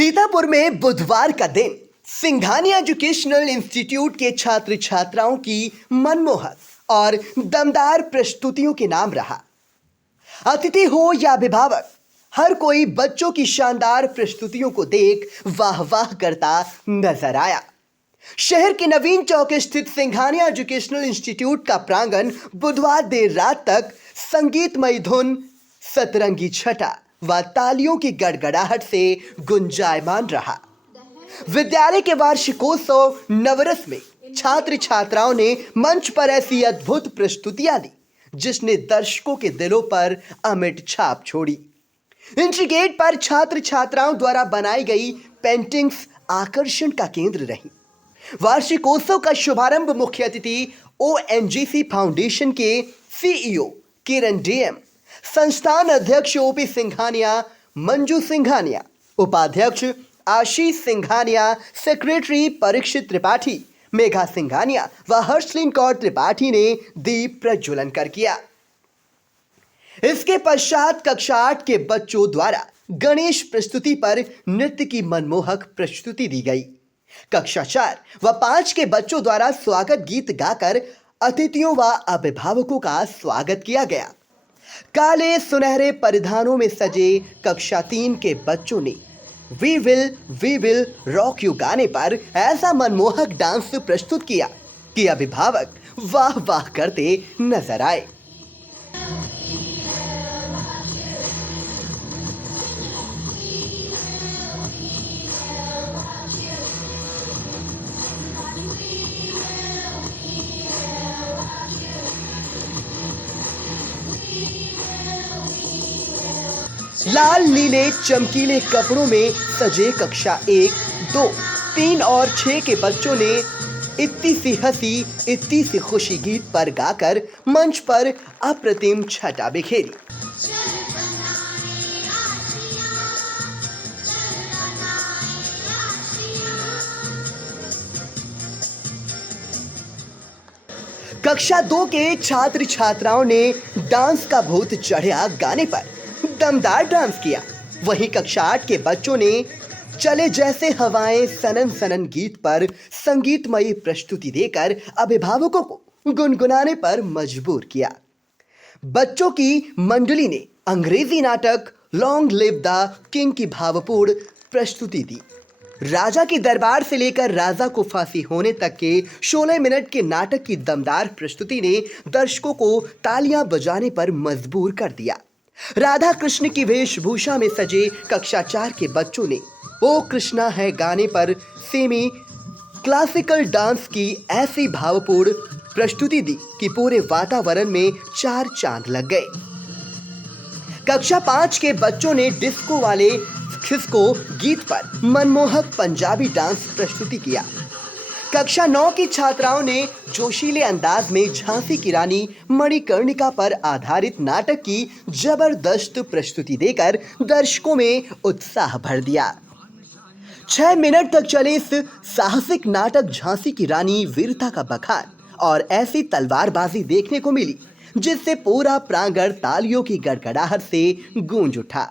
सीतापुर में बुधवार का दिन सिंघानिया एजुकेशनल इंस्टीट्यूट के छात्र छात्राओं की मनमोहक और दमदार प्रस्तुतियों के नाम रहा। अतिथि हो या अभिभावक, हर कोई बच्चों की शानदार प्रस्तुतियों को देख वाह वाह करता नजर आया। शहर के नवीन चौक स्थित सिंघानिया एजुकेशनल इंस्टीट्यूट का प्रांगण बुधवार देर रात तक संगीतमयी धुन, सतरंगी छटा व तालियों की गड़गड़ाहट से गुंजायमान रहा। विद्यालय के वार्षिकोत्सव नवरस में छात्र छात्राओं ने मंच पर ऐसी अद्भुत प्रस्तुतियां दी जिसने दर्शकों के दिलों पर अमिट छाप छोड़ी। एंट्री गेट पर छात्र छात्राओं द्वारा बनाई गई पेंटिंग्स आकर्षण का केंद्र रही। वार्षिकोत्सव का शुभारंभ मुख्य अतिथि ओएनजीसी फाउंडेशन के सीईओ किरण डीएम, संस्थान अध्यक्ष ओपी सिंघानिया, मंजू सिंघानिया, उपाध्यक्ष आशीष सिंघानिया, सेक्रेटरी परीक्षित त्रिपाठी, मेघा सिंघानिया व हर्षलिन कौर त्रिपाठी ने दीप प्रज्वलन कर किया। इसके पश्चात कक्षा 8 के बच्चों द्वारा गणेश प्रस्तुति पर नृत्य की मनमोहक प्रस्तुति दी गई। कक्षा 4 व 5 के बच्चों द्वारा स्वागत गीत गाकर अतिथियों व अभिभावकों का स्वागत किया गया। काले सुनहरे परिधानों में सजे कक्षा 3 के बच्चों ने वी विल रॉक यू गाने पर ऐसा मनमोहक डांस प्रस्तुत किया कि अभिभावक वाह वाह करते नजर आए। लाल नीले चमकीले कपड़ों में सजे कक्षा 1, 2, 3 और 6 के बच्चों ने इत्ती सी हंसी इत्ती सी खुशी गीत पर गाकर मंच पर अप्रतिम छटा बिखेरी। कक्षा 2 के छात्र छात्राओं ने डांस का भूत चढ़िया गाने पर दमदार डांस किया। वहीं कक्षा 8 के बच्चों ने चले जैसे हवाएं सनन सनन गीत पर संगीतमयी प्रस्तुति देकर अभिभावकों को गुनगुनाने पर मजबूर किया। बच्चों की मंडली ने अंग्रेजी नाटक लॉन्ग लिव द किंग की भावपूर्ण प्रस्तुति दी। राजा के दरबार से लेकर राजा को फांसी होने तक के 16 मिनट के नाटक की दमदार प्रस्तुति ने दर्शकों को तालियां बजाने पर मजबूर कर दिया। राधा कृष्ण की वेशभूषा में सजे कक्षा 4 के बच्चों ने ओ कृष्णा है गाने पर सेमी क्लासिकल डांस की ऐसी भावपूर्ण प्रस्तुति दी कि पूरे वातावरण में 4 चांद लग गए। कक्षा 5 के बच्चों ने डिस्को वाले खिसको गीत पर मनमोहक पंजाबी डांस प्रस्तुति किया। कक्षा 9 की छात्राओं ने जोशीले अंदाज में झांसी की रानी मणिकर्णिका पर आधारित नाटक की जबरदस्त प्रस्तुति देकर दर्शकों में उत्साह भर दिया। 6 मिनट तक चले इस साहसिक नाटक झांसी की रानी वीरता का बखान और ऐसी तलवारबाजी देखने को मिली जिससे पूरा प्रांगण तालियों की गड़गड़ाहट से गूंज उठा।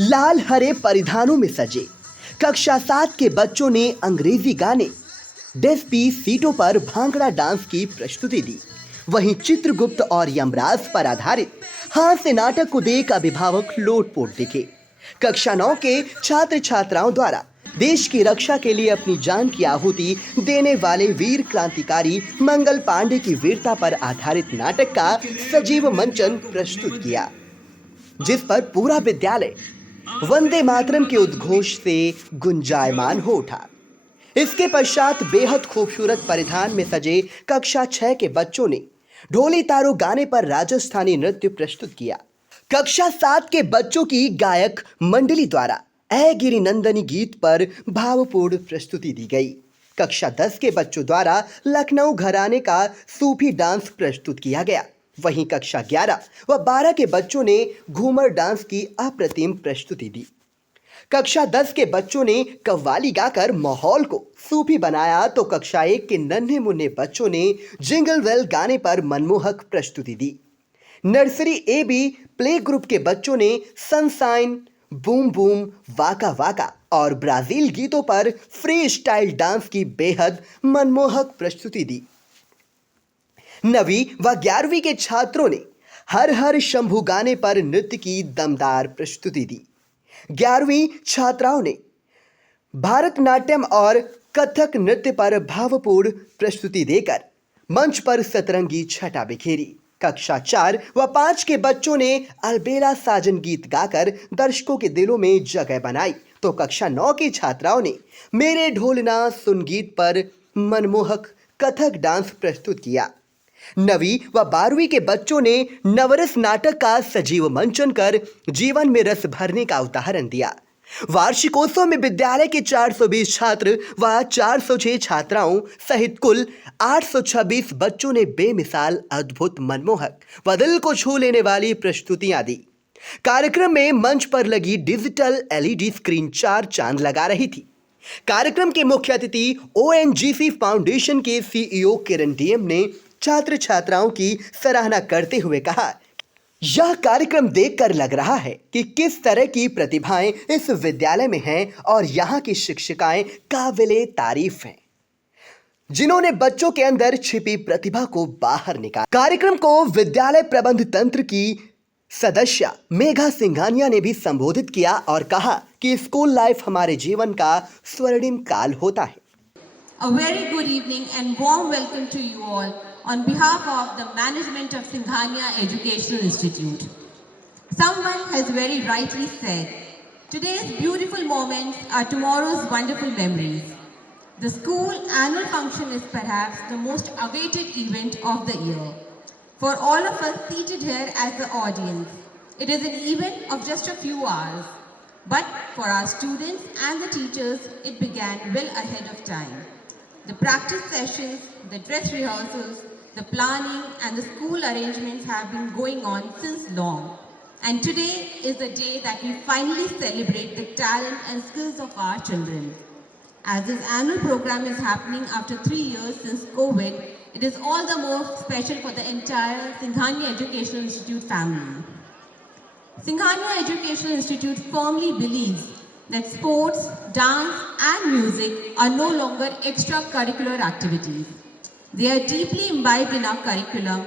लाल हरे परिधानों में सजे कक्षा 7 के बच्चों ने अंग्रेजी गाने डेस्पी सीटों पर भांगड़ा डांस की प्रस्तुति दी। वहीं चित्रगुप्त और यमराज पर आधारित हास्य नाटक को देख अभिभावक लोटपोट दिखे। कक्षा 9 के छात्र छात्राओं द्वारा देश की रक्षा के लिए अपनी जान की आहुति देने वाले वीर क्रांतिकारी मंगल पांडे की वीरता पर आधारित नाटक का सजीव मंचन प्रस्तुत किया, जिस पर पूरा विद्यालय वंदे मातरम के उद्घोष से गुंजायमान हो उठा। इसके पश्चात बेहद खूबसूरत परिधान में सजे कक्षा 6 के बच्चों ने ढोली तारो गाने पर राजस्थानी नृत्य प्रस्तुत किया। कक्षा 7 के बच्चों की गायक मंडली द्वारा ऐ गिरी नंदनी गीत पर भावपूर्ण प्रस्तुति दी गई। कक्षा 10 के बच्चों द्वारा लखनऊ घराने का सूफी डांस प्रस्तुत किया गया। वहीं कक्षा 11 व 12 के बच्चों ने घूमर डांस की अप्रतिम प्रस्तुति दी। कक्षा 10 के बच्चों ने कव्वाली गाकर माहौल को सूफी बनाया तो कक्षा 1 के नन्हे मुन्ने बच्चों ने जिंगल वेल गाने पर मनमोहक प्रस्तुति दी। नर्सरी AB प्ले ग्रुप के बच्चों ने सनशाइन बूम बूम, वाका वाका और ब्राजील गीतों पर फ्री स्टाइल डांस की बेहद मनमोहक प्रस्तुति दी। 9वीं व 11वीं के छात्रों ने हर हर शंभू गाने पर नृत्य की दमदार प्रस्तुति दी। 11वीं छात्राओं ने भारतनाट्यम और कथक नृत्य पर भावपूर्ण प्रस्तुति देकर मंच पर सतरंगी छटा बिखेरी। कक्षा 4 व 5 के बच्चों ने अलबेला साजन गीत गाकर दर्शकों के दिलों में जगह बनाई, तो कक्षा 9 की छात्राओं ने मेरे ढोलना सुन गीत पर मनमोहक कथक डांस प्रस्तुत किया। 9वीं व 12वीं के बच्चों ने नवरस नाटक का सजीव मंचन कर जीवन में रस भरने का उदाहरण दिया। वार्षिकोत्सव में विद्यालय के 420 छात्र व 406 छात्राओं सहित कुल 826 बच्चों ने बेमिसाल, अद्भुत, मनमोहक व दिल को छू लेने वाली प्रस्तुतियां दी। कार्यक्रम में मंच पर लगी डिजिटल एलईडी स्क्रीन 4 चांद लगा रही थी। कार्यक्रम के मुख्य अतिथि ओएनजीसी फाउंडेशन के सीईओ किरण डीएम ने छात्र छात्राओं की सराहना करते हुए कहा, यह कार्यक्रम देखकर लग रहा है कि किस तरह की प्रतिभाएं इस विद्यालय में हैं और यहाँ की शिक्षिकाएं काबिले तारीफ हैं, जिन्होंने बच्चों के अंदर छिपी प्रतिभा को बाहर निकाला। कार्यक्रम को विद्यालय प्रबंध तंत्र की सदस्य मेघा सिंघानिया ने भी संबोधित किया और कहा कि स्कूल लाइफ हमारे जीवन का स्वर्णिम काल होता है। A very good evening and warm welcome to you all on behalf of the management of Singhania Educational Institute. Someone has very rightly said, today's beautiful moments are tomorrow's wonderful memories. The school annual function is perhaps the most awaited event of the year. For all of us seated here as the audience, it is an event of just a few hours. But for our students and the teachers, it began well ahead of time. The practice sessions, the dress rehearsals, the planning and the school arrangements have been going on since long. And today is the day that we finally celebrate the talent and skills of our children. As this annual program is happening after 3 years since COVID, it is all the more special for the entire Singhania Educational Institute family. Singhania Educational Institute firmly believes that sports, dance and music are no longer extracurricular activities. They are deeply imbibed in our curriculum,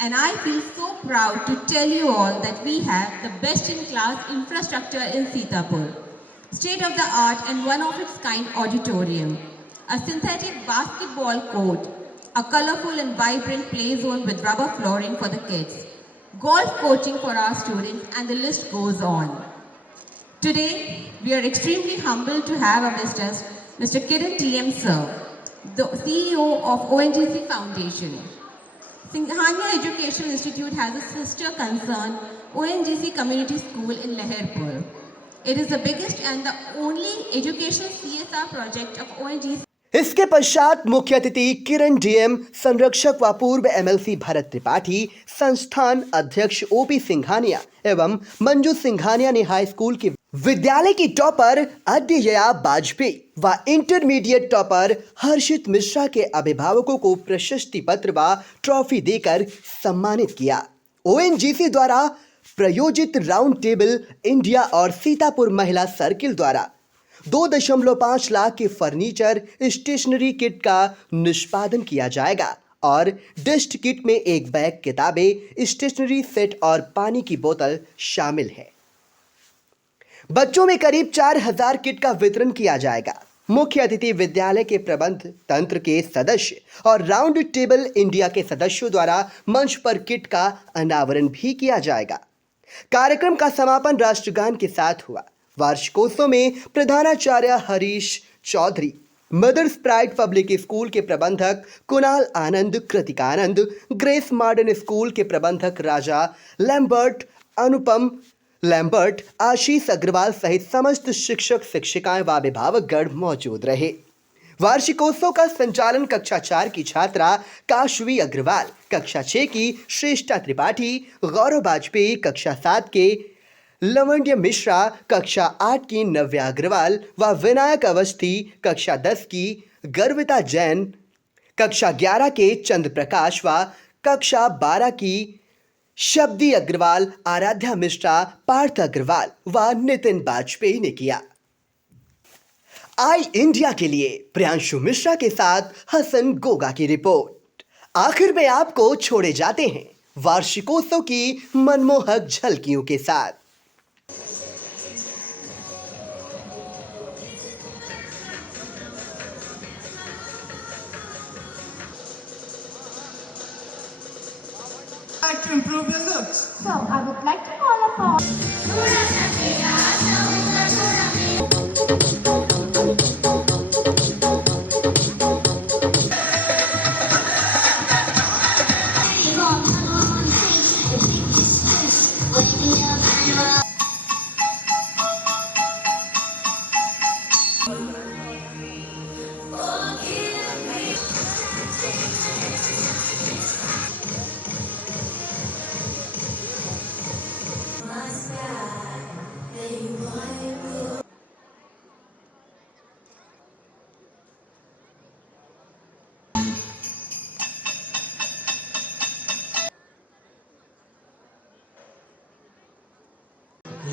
and I feel so proud to tell you all that we have the best-in-class infrastructure in Sitapur. State-of-the-art and one-of-its-kind auditorium, a synthetic basketball court, a colorful and vibrant play zone with rubber flooring for the kids, golf coaching for our students, and the list goes on. Today, we are extremely humbled to have amongst us Mr. Kiran TM Sir, the CEO of ONGC Foundation. Singhania Educational Institute has a sister concern, ONGC Community School in Leherpur. It is the biggest and the only educational CSR project of ONGC. इसके पश्चात मुख्य अतिथि किरण DM, संरक्षक व पूर्व MLC Bharat Tripathi, संस्थान अध्यक्ष OP Singhania एवं मंजू सिंघानिया ने हाई स्कूल के विद्यालय की टॉपर अद्यया वाजपेयी व इंटरमीडिएट टॉपर हर्षित मिश्रा के अभिभावकों को प्रशस्ति पत्र व ट्रॉफी देकर सम्मानित किया। ओएनजीसी द्वारा प्रायोजित राउंड टेबल इंडिया और सीतापुर महिला सर्किल द्वारा 2.5 लाख के फर्नीचर स्टेशनरी किट का निष्पादन किया जाएगा और डेस्ट किट में एक बैग किताबें, स्टेशनरी सेट और पानी की बोतल शामिल है। बच्चों में करीब 4000 किट का वितरण किया जाएगा। मुख्य अतिथि विद्यालय के प्रबंध तंत्र के सदस्य और राउंड टेबल इंडिया के सदस्यों द्वारा मंच पर किट का अनावरण भी किया जाएगा। कार्यक्रम का समापन राष्ट्रगान के साथ हुआ। वार्षिकोत्सव में प्रधानाचार्य Harish Chaudhary, Mother's Pride Public School के प्रबंधक Kunal Anand, Kritika Anand, Grace Modern School के प्रबंधक राजा लैम्बर्ट, अनुपम लैम्बर्ट, आशीष अग्रवाल सहित समस्त शिक्षक शिक्षिकाएं व अभिभावकगण मौजूद रहे। वार्षिकोत्सव का संचालन कक्षा 4 की छात्रा काशवी अग्रवाल, कक्षा 6 की श्रेष्ठा त्रिपाठी, गौरव वाजपेयी, कक्षा 7 के लवंड्य मिश्रा, कक्षा 8 की नव्या अग्रवाल व विनायक अवस्थी, कक्षा 10 की गर्विता जैन, कक्षा 11 के चंद्र प्रकाश व कक्षा 12 की शब्दी अग्रवाल, आराध्या मिश्रा, पार्थ अग्रवाल व नितिन वाजपेयी ने किया। आई इंडिया के लिए प्रियांशु मिश्रा के साथ हसन गोगा की रिपोर्ट। आखिर में आपको छोड़े जाते हैं वार्षिकोत्सव की मनमोहक झलकियों के साथ। Like to improve your looks. So, I would like to call upon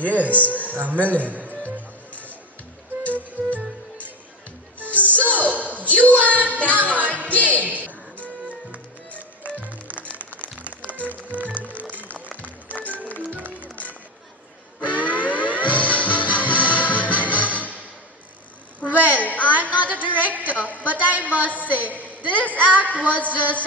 Yes, a million. So, you are now our king. Well, I'm not a director, but I must say, this act was just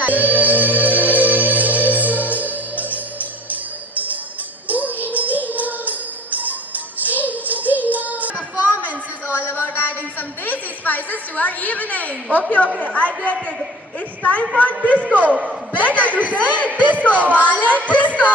performance is all about adding some desi spices to our evening. Okay, I get it. It's time for disco. Better to say disco, wale disco.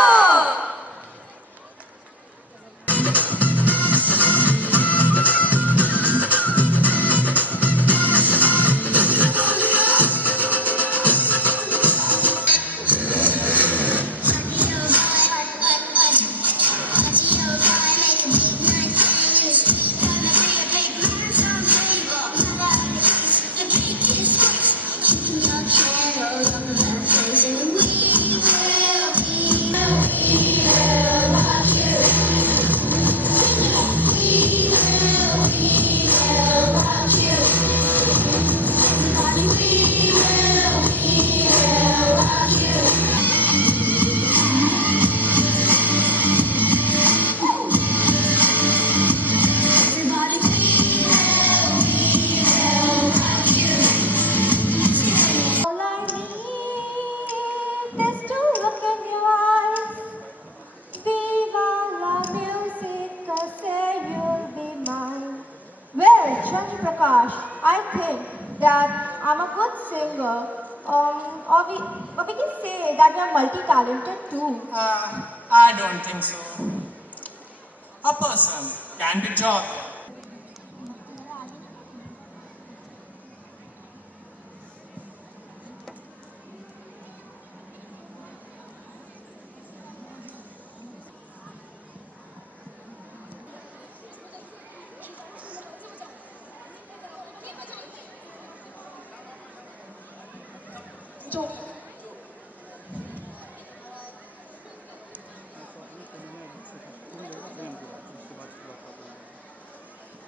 All I need is to look in your eyes. Viva la music, say you'll be mine. Well, Chandra Prakash, I think that I'm a good singer. Or we can say that we are multi-talented too. I don't think so. A person can be jogged.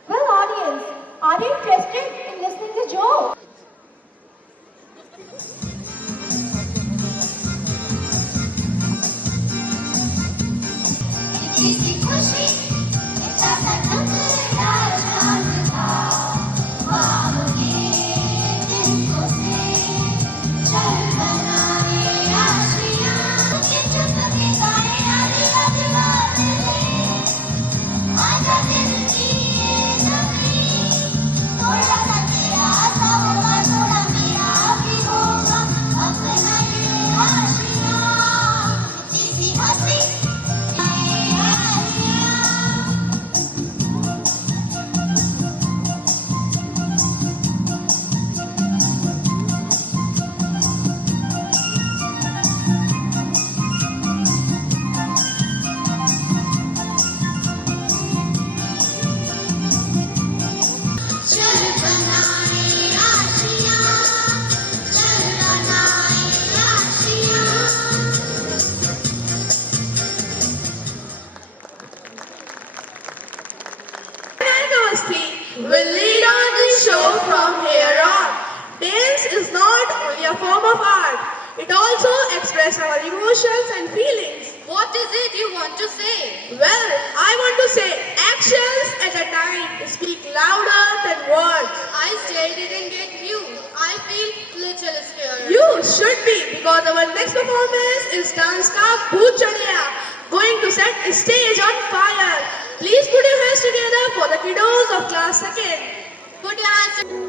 Well, audience, are you interested in listening to Joe? will lead on this show from here on. Dance is not only a form of art, it also expresses our emotions and feelings. What is it you want to say? Well, I want to say actions at a time speak louder than words. I still didn't get you. I feel little scared. You should be, because our next performance is Dance Ka Bhoot Chadiya, going to set the stage on fire. Please put your hands together for the kiddos of class 2nd. Put your hands together.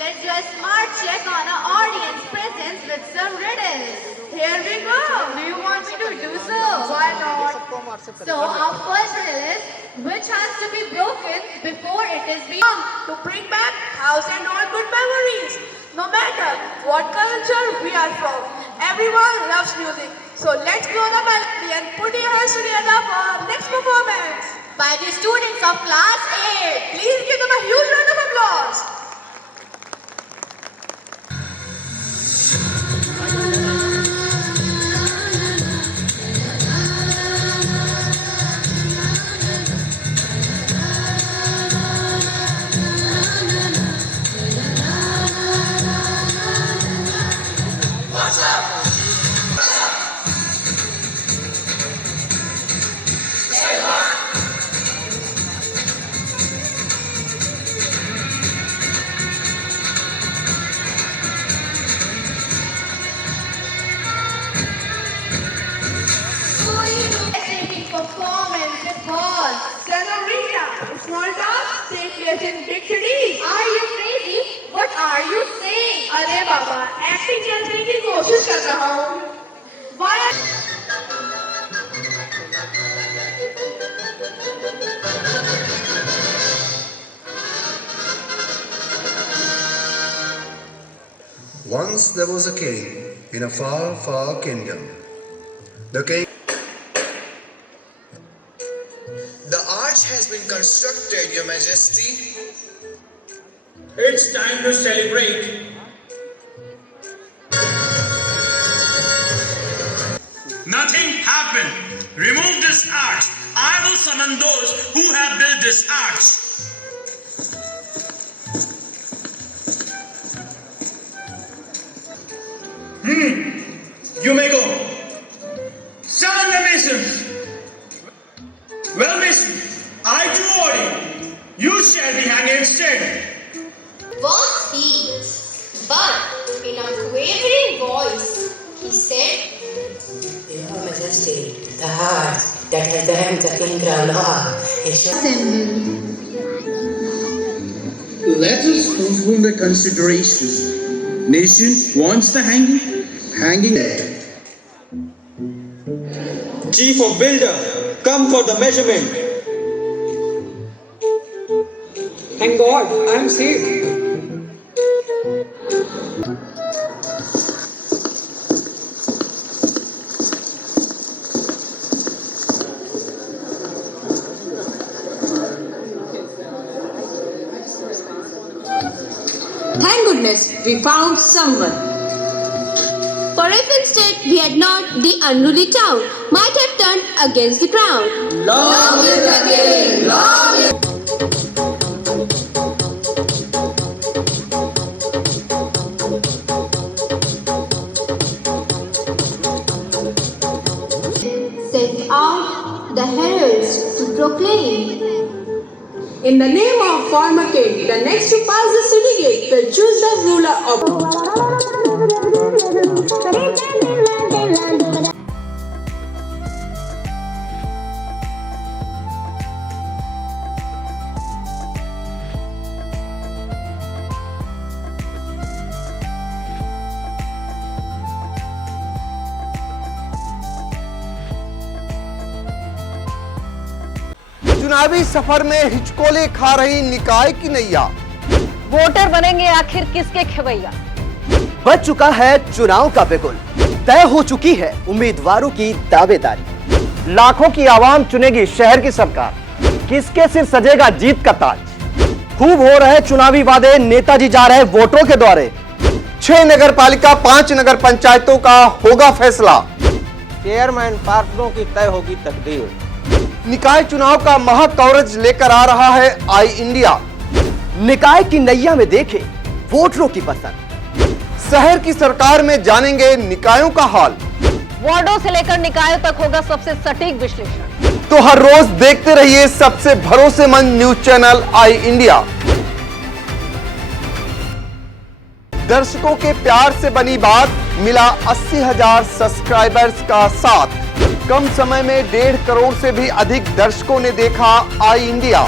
Let's do a smart check on our audience presence with some riddles. Here we go. Do you want me to do so? Why not? So our first riddle is, which has to be broken before it is To bring back house and all good memories. No matter what culture we are from, everyone loves music. So let's blow the melody and put your hands together for our next performance. by the students of class 8. Please give them a huge round of applause. Taking performance is hall. Senorita, small talk, take place in big cities. Are you crazy? What are you saying? अरे बाबा, acting करने की कोशिश कर रहा हूँ. Why? Once there was a king in a far, far kingdom. The king. The arch has been constructed, Your Majesty. It's time to celebrate. Nothing happened. Remove this arch. I will summon those who have built this arch. You may go. Summon the masons. Well, mason, I do order. You shall be hanged instead. Was he? But in a quavering voice, he said, Your Majesty, the heart that has the hands of King Rama is Let us postpone the consideration. Nation wants the hanging. Chief of Builder, come for the measurement. Thank God, I am safe. Thank goodness we found someone. For if instead we had not, the unruly town might have turned against the crown. Long live the king! Long live... Send out the heralds to proclaim. In the name of former king, the next to pass the city gate will choose the ruler of. चुनावी सफर में हिचकोले खा रही निकाय की नैया। Voter बनेंगे आखिर किसके खेवैया? बज चुका है चुनाव का बिगुल, तय हो चुकी है उम्मीदवारों की दावेदारी। लाखों की आवाम चुनेगी शहर की सरकार, किसके सिर सजेगा जीत का ताज। खूब हो रहे चुनावी वादे, नेताजी जा रहे वोटरों के द्वारे। 6 नगर पालिका 5 नगर पंचायतों का होगा फैसला। चेयरमैन पार्षदों की तय होगी तकदीर। निकाय चुनाव का महा कवरेज लेकर आ रहा है आई इंडिया। निकाय की नैया में देखे वोटरों की पसंद। शहर की सरकार में जानेंगे निकायों का हाल। वार्डों से लेकर निकायों तक होगा सबसे सटीक विश्लेषण। तो हर रोज देखते रहिए सबसे भरोसेमंद न्यूज चैनल आई इंडिया। दर्शकों के प्यार से बनी बात, मिला 80,000 सब्सक्राइबर्स का साथ। कम समय में 1.5 करोड़ से भी अधिक दर्शकों ने देखा आई इंडिया।